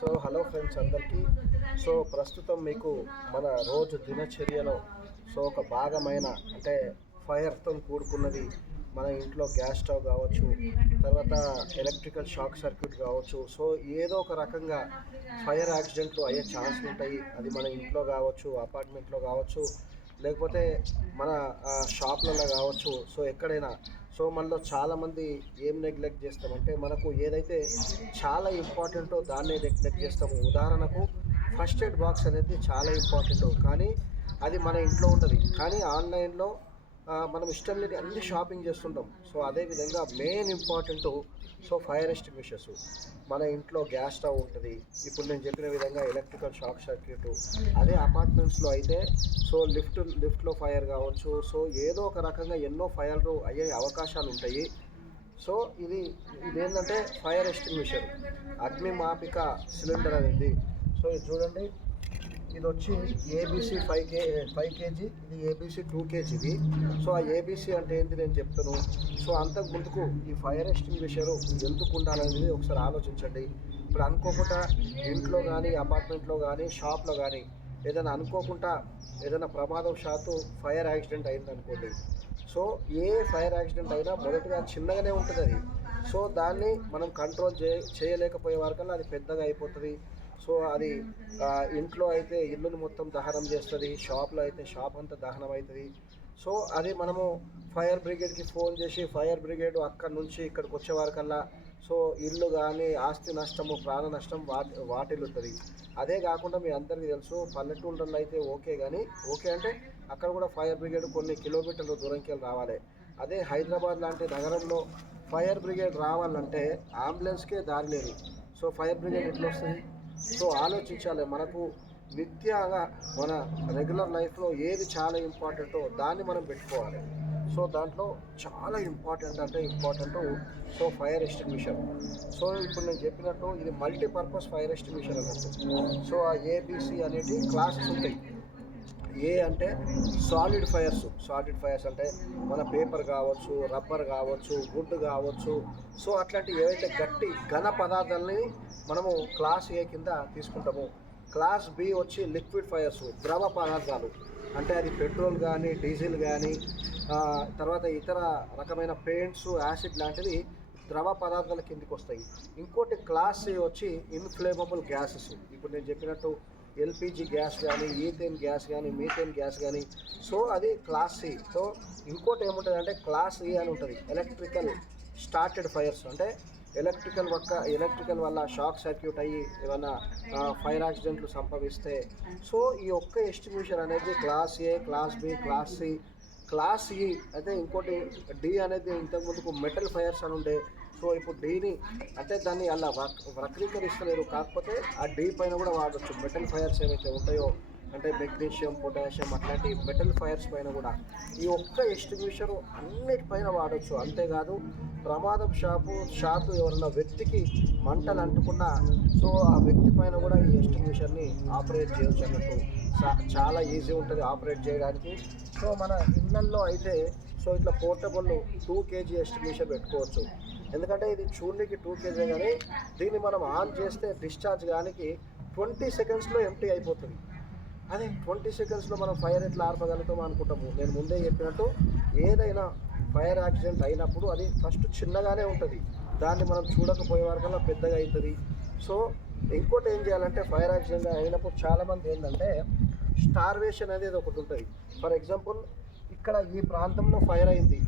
Hello friends అందరికీ. ప్రస్తుతం మీకు మన రోజు దినచర్యలో ఒక భాగమైన అంటే ఫైర్తో కూడుకున్నది మన ఇంట్లో గ్యాస్ స్టవ్ కావచ్చు, తర్వాత ఎలక్ట్రికల్ షాక్ సర్క్యూట్ కావచ్చు. ఏదో ఒక రకంగా ఫైర్ యాక్సిడెంట్లు అయ్యే ఛాన్స్ ఉంటాయి. అది మన ఇంట్లో కావచ్చు, అపార్ట్మెంట్లో కావచ్చు, లేకపోతే మన షాప్లలో కావచ్చు. ఎక్కడైనా మనలో చాలామంది ఏం నెగ్లెక్ట్ చేస్తామంటే మనకు ఏదైతే చాలా ఇంపార్టెంటో దాన్నే నెగ్లెక్ట్ చేస్తాము. ఉదాహరణకు ఫస్ట్ ఎయిడ్ బాక్స్ అనేది చాలా ఇంపార్టెంట్, కానీ అది మన ఇంట్లో ఉండదు. కానీ ఆన్లైన్లో మనం ఇష్టం లేని అన్ని షాపింగ్ చేస్తుంటాం. అదేవిధంగా మెయిన్ ఇంపార్టెంట్ ఫైర్ ఎస్టింగ్విషర్స్. మన ఇంట్లో గ్యాస్ స్టవ్ ఉంటుంది. ఇప్పుడు నేను చెప్పిన విధంగా ఎలక్ట్రికల్ షాక్ సర్క్యూట్. అదే అపార్ట్మెంట్స్లో అయితే లిఫ్ట్లో ఫైర్ కావచ్చు. ఏదో ఒక రకంగా ఎన్నో ఫైర్లు అయ్యే అవకాశాలు ఉంటాయి. ఇదేంటంటే ఫైర్ ఎస్టింగ్విషర్, అగ్నిమాపిక సిలిండర్ అనేది. ఇది చూడండి, ఇది వచ్చి ఏబీసీ 5 కేజీ, ఇది ఏబీసీ 2 కేజీది. ఆ ఏబీసీ అంటే ఏంటి నేను చెప్తాను. అంతకు ముందుకు ఈ ఫైర్ ఎస్టింగ్విషరు ఎందుకు ఉండాలనేది ఒకసారి ఆలోచించండి. ఇప్పుడు అనుకోకుండా ఇంట్లో కానీ, అపార్ట్మెంట్లో కానీ, షాప్లో కానీ ఏదైనా అనుకోకుండా ఏదైనా ప్రమాదవశాత్తు ఫైర్ యాక్సిడెంట్ అయింది అనుకోండి. ఏ ఫైర్ యాక్సిడెంట్ అయినా మొదటిగా చిన్నగానే ఉంటుంది అది. దాన్ని మనం కంట్రోల్ చేయలేకపోయే వరకల్లా అది పెద్దగా అయిపోతుంది. అది ఇంట్లో అయితే ఇల్లుని మొత్తం దహనం చేస్తుంది, షాప్లో అయితే షాప్ అంతా దహనం అవుతుంది. అది మనము ఫైర్ బ్రిగేడ్కి ఫోన్ చేసి ఫైర్ బ్రిగేడ్ అక్కడి నుంచి ఇక్కడికి వచ్చే వరకల్లా ఇల్లు కానీ, ఆస్తి నష్టము, ప్రాణ నష్టం వాటిల్లుతుంది. అదే కాకుండా మీ అందరికీ తెలుసు, పల్లెటూళ్ళలో అయితే ఓకే, కానీ ఓకే అంటే అక్కడ కూడా ఫైర్ బ్రిగేడ్ కొన్ని కిలోమీటర్ల దూరంకి వెళ్ళి రావాలి. అదే హైదరాబాద్ లాంటి నగరంలో ఫైర్ బ్రిగేడ్ రావాలంటే అంబులెన్స్కే దారి లేదు. ఫైర్ బ్రిగేడ్ ఎట్లా వస్తుంది? ఆలోచించాలి. మనకు నిత్యంగా మన రెగ్యులర్ లైఫ్లో ఏది చాలా ఇంపార్టెంటో దాన్ని మనం పెట్టుకోవాలి. దాంట్లో చాలా ఇంపార్టెంట్ ఫైర్ ఎస్టింగ్విషర్. ఇప్పుడు నేను చెప్పినట్టు ఇది మల్టీపర్పస్ ఫైర్ ఎస్టింగ్విషర్ అన్నట్టు. ఆ ఏబిసి అనేటి క్లాసెస్ ఉంటాయి. ఏ అంటే సాలిడ్ ఫైర్స్ అంటే మన పేపర్ కావచ్చు, రబ్బర్ కావచ్చు, వుడ్ కావచ్చు. అట్లాంటి ఏవైతే గట్టి ఘన పదార్థాలని మనము క్లాస్ ఏ కింద తీసుకుంటాము. క్లాస్ బి వచ్చి లిక్విడ్ ఫైర్స్, ద్రవ పదార్థాలు. అంటే అది పెట్రోల్ కానీ, డీజిల్ కానీ, తర్వాత ఇతర రకమైన పెయింట్స్, యాసిడ్ లాంటివి ద్రవ పదార్థాల కిందికి వస్తాయి. ఇంకోటి క్లాస్ సి వచ్చి ఇన్ఫ్లేమబుల్ గ్యాసెస్. ఇప్పుడు నేను చెప్పినట్టు ఎల్పిజి గ్యాస్ కానీ, ఈథేన్ గ్యాస్ కానీ, మీథేన్ గ్యాస్ కానీ. అది క్లాస్ సి. ఇంకోటి ఏముంటుంది అంటే క్లాస్ ఈ అని ఉంటుంది, ఎలక్ట్రికల్ స్టార్టెడ్ ఫైర్స్. అంటే ఎలక్ట్రికల్ వల్ల షాక్ సర్క్యూట్ అయ్యి ఏమైనా ఫైర్ యాక్సిడెంట్లు సంభవిస్తే ఈ ఒక్క ఎస్టింగ్విషర్ అనేది class A, class B, class C, class E. అయితే ఇంకోటి డి అనేది ఇంతకుముందుకు మెటల్ ఫైర్స్ అని ఉండే. ఇప్పుడు డీని అంటే దాన్ని అలా వక్రీకరిస్తలేరు, కాకపోతే ఆ డీ పైన కూడా వాడచ్చు. మెటల్ ఫైర్స్ ఏవైతే ఉంటాయో అంటే మెగ్నీషియం, పొటాషియం అట్లాంటి మెటల్ ఫైర్స్ పైన కూడా ఈ ఒక్క ఎస్టింగ్విషరు అన్నిటిపైన వాడచ్చు. అంతేకాదు ప్రమాదం షాపు ఎవరైనా వ్యక్తికి మంటలు అంటుకున్నా ఆ వ్యక్తి పైన కూడా ఈ ఎస్టింగ్విషర్ని ఆపరేట్ చేయవచ్చు అన్నట్టు. చాలా ఈజీ ఉంటుంది ఆపరేట్ చేయడానికి. మన ఇళ్ళల్లో అయితే ఇట్లా పోర్టబుల్ 2 కేజీ ఎస్టింగ్విషర్ పెట్టుకోవచ్చు. ఎందుకంటే ఇది చూడడానికి 2 కేజీ, కానీ దీన్ని మనం ఆన్ చేస్తే డిశ్చార్జ్ కానీ 20 సెకండ్స్లో ఎంటీ అయిపోతుంది. అదే 20 సెకండ్స్లో మనం ఫైర్ ఎట్లా ఆర్పగలుగుతాం అనుకుంటాము. నేను ముందే చెప్పినట్టు ఏదైనా ఫైర్ యాక్సిడెంట్ అయినప్పుడు అది ఫస్ట్ చిన్నగానే ఉంటుంది, దాన్ని మనం చూడకపోయే వరకల్లా పెద్దగా అవుతుంది. ఇంకోటి ఏం చేయాలంటే ఫైర్ యాక్సిడెంట్ అయినప్పుడు చాలామంది ఏంటంటే స్టార్వేషన్ అనేది ఒకటి ఉంటుంది. ఫర్ ఎగ్జాంపుల్ ఇక్కడ ఈ ప్రాంతంలో ఫైర్ అయింది.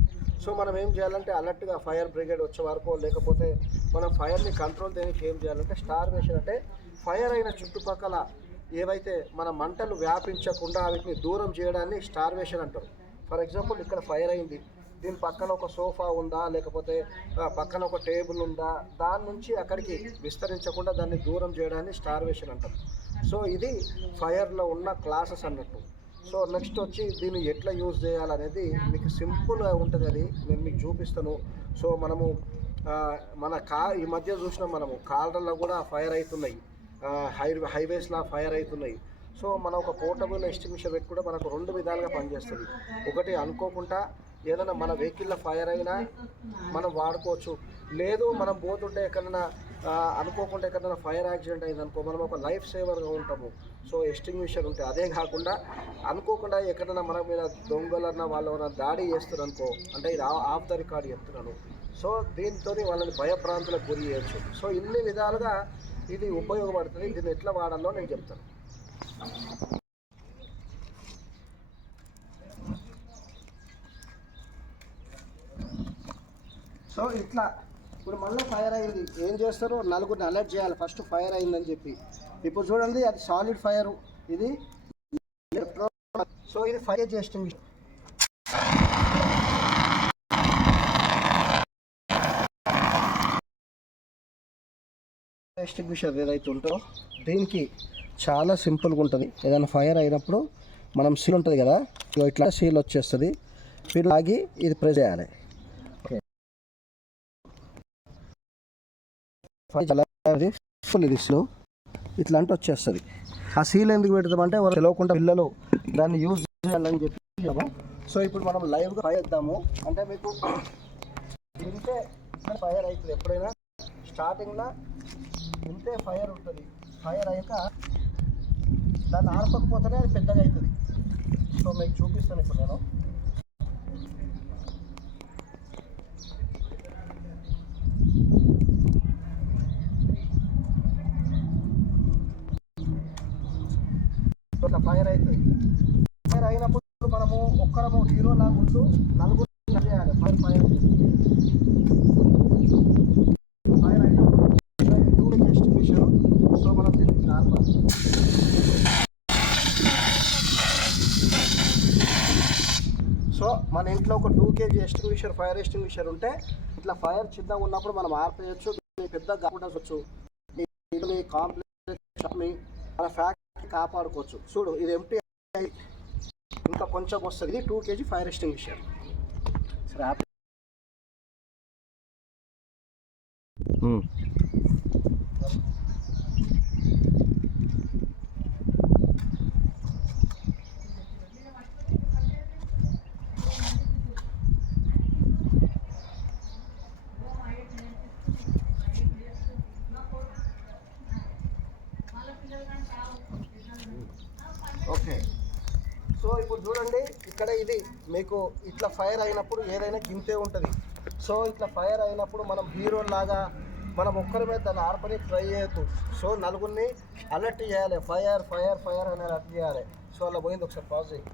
మనం ఏం చేయాలంటే అలర్ట్గా ఫైర్ బ్రిగేడ్ వచ్చే వరకు, లేకపోతే మనం ఫైర్ని కంట్రోల్ చేయడానికి ఏం చేయాలంటే స్టార్వేషన్. అంటే ఫైర్ అయిన చుట్టుపక్కల ఏవైతే మన మంటలు వ్యాపించకుండా వీటిని దూరం చేయడాన్ని స్టార్వేషన్ అంటారు. ఫర్ ఎగ్జాంపుల్ ఇక్కడ ఫైర్ అయింది, దీని పక్కన ఒక సోఫా ఉందా, లేకపోతే పక్కన ఒక టేబుల్ ఉందా, దాని నుంచి అక్కడికి విస్తరించకుండా దాన్ని దూరం చేయడాన్ని స్టార్వేషన్ అంటారు. ఇది ఫైర్లో ఉన్న క్లాసెస్ అన్నట్టు. నెక్స్ట్ వచ్చి దీన్ని ఎట్లా యూజ్ చేయాలనేది మీకు సింపుల్గా ఉంటుంది. అది నేను మీకు చూపిస్తాను. మనము మన ఈ మధ్య చూసినాం, మనము కార్లలో కూడా ఫైర్ అవుతున్నాయి, హైవేస్లో ఫైర్ అవుతున్నాయి. మన ఒక పోర్టబుల్ ఎస్టింగ్విషర్ పెట్టి కూడా మనకు 2 విధాలుగా పనిచేస్తుంది. ఒకటి అనుకోకుండా ఏదైనా మన వెహికల్లో ఫైర్ అయినా మనం వాడుకోవచ్చు. లేదు మనం పోతుంటే ఎక్కడైనా అనుకోకుండా ఎక్కడైనా ఫైర్ యాక్సిడెంట్ అయింది అనుకో, మనం ఒక లైఫ్ సేవర్గా ఉంటాము. సో ఎస్టింగ్విషర్ ఉంటే అదే కాకుండా అనుకోకుండా ఎక్కడైనా మన మీద దొంగలన్నా వాళ్ళు దాడి చేస్తారు అనుకో, అంటే ఇది ఆఫ్ ద రికార్డ్ చెప్తున్నాను. సో దీంతో వాళ్ళని భయభ్రాంతులకు గురి చేయొచ్చు. సో ఇన్ని విధాలుగా ఇది ఉపయోగపడుతుంది. దీన్ని ఎట్లా వాడాలో నేను చెప్తాను. సో ఇట్లా ఇప్పుడు మళ్ళీ ఫైర్ అయింది, ఏం చేస్తారు, నలుగురిని అలర్ట్ చేయాలి ఫస్ట్ ఫైర్ అయిందని చెప్పి. ఇప్పుడు చూడండి అది సాలిడ్ ఫైర్, ఇది సో ఇది ఫైర్ ఎస్టింగ్విషర్. ఎస్టింగ్విషర్ ఏదైతే ఉంటుందో దీనికి చాలా సింపుల్గా ఉంటుంది. ఏదైనా ఫైర్ అయినప్పుడు మనం సీల్ ఉంటుంది కదా, ఇట్లా సీల్ వచ్చేస్తుంది. మీరు ఆగి ఇది ప్రెస్ చేయాలి. ఫుల్ ఇది స్లో ఇట్లా అంటే వచ్చేస్తుంది. ఆ సీల్ ఎందుకు పెడతామంటే వాళ్ళు తెలియకుండా పిల్లలు దాన్ని యూజ్ చేయాలని చెప్పి కదా. సో ఇప్పుడు మనం లైవ్గా ఫైర్ చేద్దాము. అంటే మీకు ఇంతే ఫైర్ అవుతుంది. ఎప్పుడైనా స్టార్టింగ్లో ఇంతే ఫైర్ ఉంటుంది. ఫైర్ అయ్యాక దాన్ని ఆర్పకపోతేనే అది పెద్దగా అవుతుంది. సో మీకు చూపిస్తాను ఇప్పుడు నేను. ఇట్లా ఫైర్ అవుతుంది. ఫైర్ అయినప్పుడు మనము ఒక్కడము హీరో లాగా ఉంటూ నలుగురు చేయాలి. ఫైర్ ఫైర్ అయినప్పుడు ఎస్టింగ్విషర్. సో మనం దీనికి నార్మల్ సో మన ఇంట్లో ఒక 2 kg ఎస్టింగ్విషర్, ఫైర్ ఎస్టింగ్విషర్ ఉంటే ఇట్లా ఫైర్ చిన్నగా ఉన్నప్పుడు మనం ఆర్పేయచ్చు. పెద్ద కాపాడవచ్చు. కాంప్లెక్స్ మన ఫ్యాక్టరీ కాపాడుకోవచ్చు. చూడు ఇది ఎంటీ ఇంకా కొంచెం వస్తుంది. ఇది 2 kg ఫైర్ ఎస్టింగ్విషర్. సరే ఓకే. సో ఇప్పుడు చూడండి ఇక్కడ ఇది మీకు ఇట్లా ఫైర్ అయినప్పుడు ఏదైనా గింతే ఉంటుంది. సో ఇట్లా ఫైర్ అయినప్పుడు మనం హీరో లాగా మనం ఒక్కరి మీద దాన్ని ఆర్పని ట్రై చేయొద్దు. సో నలుగురిని అలర్ట్ చేయాలి. ఫైర్ ఫైర్ ఫైర్ అని అలర్ట్ చేయాలి. సో అలా పోయింది. ఒకసారి పాజ్ చేయి.